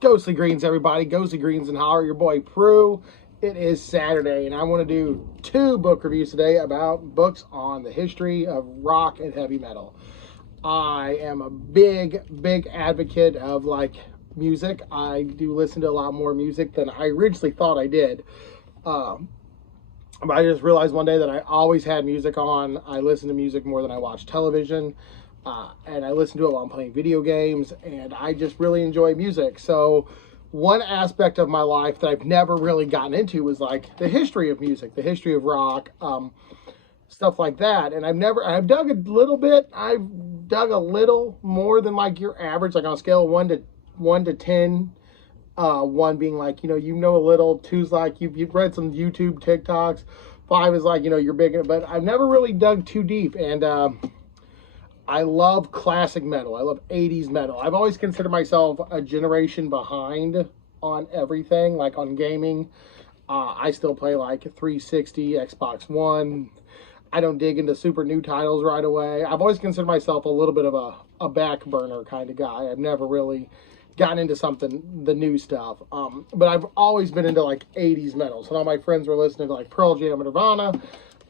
Ghostly Greens, everybody. Ghostly Greens and Holler, your boy Prue. It is Saturday, and I want to do 2 book reviews today about books on the history of rock and heavy metal. I am a big advocate of music. I do listen to a lot more music than I originally thought I did. But I just realized one day that I always had music on. I listen to music more than I watch television. And I listen to it while I'm playing video games, and I just really enjoy music. So one aspect of my life that I've never really gotten into was the history of music, the history of rock, stuff like that. And I've dug a little bit. I've dug a little more than your average, on a scale of 1 to 10. 1 being a little, 2's you've read some YouTube TikToks, 5 is you're big, but I've never really dug too deep. And I love classic metal. I love 80s metal. I've always considered myself a generation behind on everything, on gaming. I still play 360, Xbox One. I don't dig into super new titles right away. I've always considered myself a little bit of a back burner kind of guy. I've never really gotten into the new stuff. But I've always been into 80s metal. So all my friends were listening to Pearl Jam and Nirvana.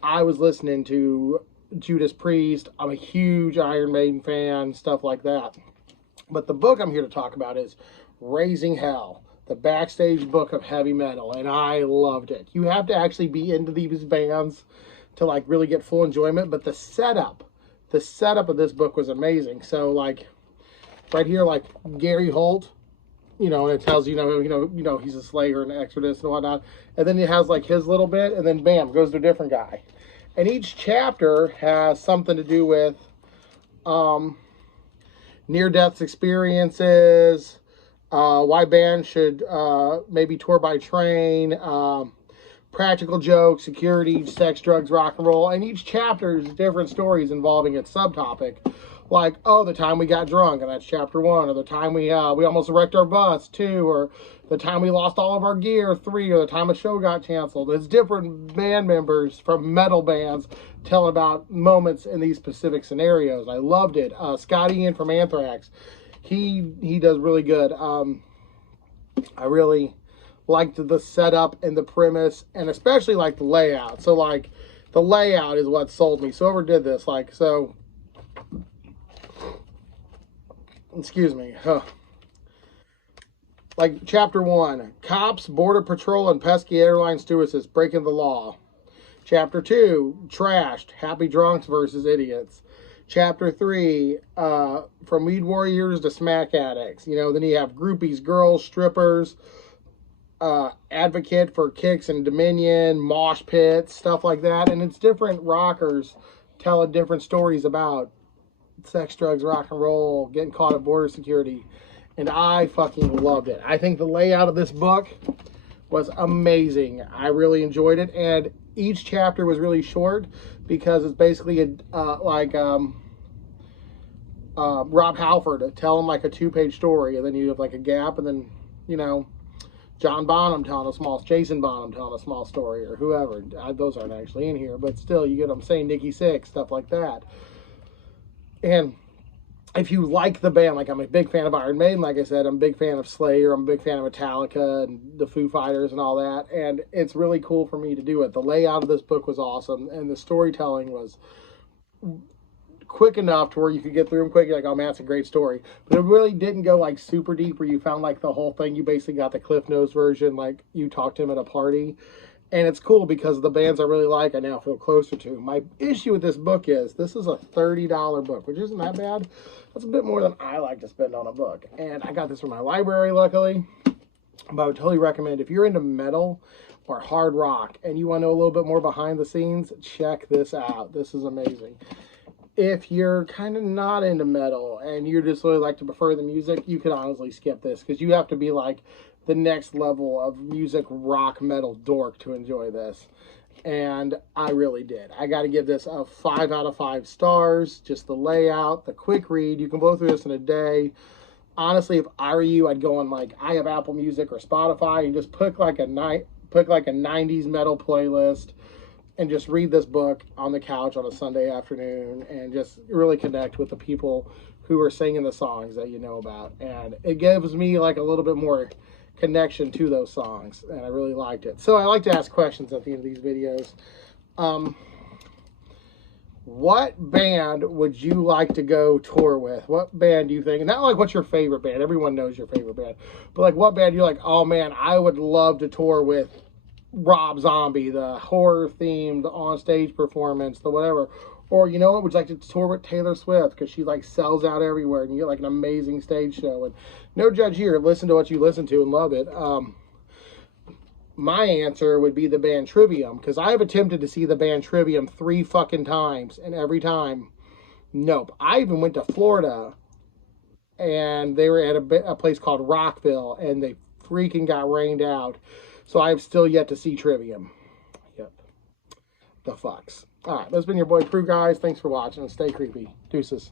I was listening to Judas Priest. I'm a huge Iron Maiden fan, stuff like that. But the book I'm here to talk about is Raising Hell, the Backstage book of heavy metal, and I loved it. You have to actually be into these bands to really get full enjoyment, but the setup of this book was amazing. So right here, Gary Holt, and it tells he's a Slayer and an Exodus and whatnot, and then it has his little bit, and then bam, goes to a different guy. And each chapter has something to do with near-death experiences, why bands should maybe tour by train, practical jokes, security, sex, drugs, rock and roll. And each chapter is different stories involving its subtopic. The time we got drunk, and that's chapter 1, or the time we almost wrecked our bus, 2, or the time we lost all of our gear, 3, or the time a show got canceled. It's different band members from metal bands telling about moments in these specific scenarios. I loved it. Scott Ian from Anthrax, he does really good. I really liked the setup and the premise, and especially the layout. So the layout is what sold me. So whoever did this, excuse me. Chapter 1, cops, border patrol, and pesky airline stewardesses breaking the law. Chapter 2, trashed, happy drunks versus idiots. Chapter 3, from weed warriors to smack addicts. Then you have groupies, girls, strippers, advocate for kicks and dominion, mosh pits, stuff like that. And it's different rockers telling different stories about sex, drugs, rock and roll, getting caught at border security, and I fucking loved it. I think the layout of this book was amazing. I really enjoyed it, and each chapter was really short because it's basically Rob Halford telling a 2-page story, and then you have a gap, and then Jason Bonham telling a small story, or whoever. Those aren't actually in here, but still, you get what I'm saying. Nikki Sixx, stuff like that. And if you like the band, I'm a big fan of Iron Maiden, like I said, I'm a big fan of Slayer, I'm a big fan of Metallica and the Foo Fighters and all that, and it's really cool for me to do it. The layout of this book was awesome, and the storytelling was quick enough to where you could get through them quick. You're oh man, it's a great story. But it really didn't go super deep where you found the whole thing. You basically got the Cliff Notes version, you talked to him at a party. And it's cool because the bands I really like, I now feel closer to. My issue with this book is, this is a $30 book, which isn't that bad. That's a bit more than I like to spend on a book. And I got this from my library, luckily. But I would totally recommend, if you're into metal or hard rock and you want to know a little bit more behind the scenes, check this out. This is amazing. If you're kind of not into metal and you just really to prefer the music, you could honestly skip this, because you have to be the next level of music, rock, metal dork to enjoy this. And I really did. I got to give this a 5 out of 5 stars. Just the layout, the quick read. You can blow through this in a day. Honestly, if I were you, I'd go on I have Apple Music or Spotify and just put a 90s metal playlist and just read this book on the couch on a Sunday afternoon and just really connect with the people who are singing the songs that you know about. And it gives me like a little bit more connection to those songs, and I really liked it. So I like to ask questions at the end of these videos. What band would you like to go tour with? What band do you think? And not like what's your favorite band. Everyone knows your favorite band. But like what band you're like, oh man, I would love to tour with Rob Zombie, the horror themed on stage performance, the whatever. Or you know what, would you like to tour with Taylor Swift because she like sells out everywhere and you get like an amazing stage show. And no judge here, listen to what you listen to and love it. My answer would be the band Trivium, because I have attempted to see the band Trivium 3 fucking times, and every time, nope. I even went to Florida, and they were at a place called Rockville, and they freaking got rained out. So I've still yet to see Trivium. Yep. The fucks. All right, that's been your boy Prue, guys. Thanks for watching. Stay creepy. Deuces.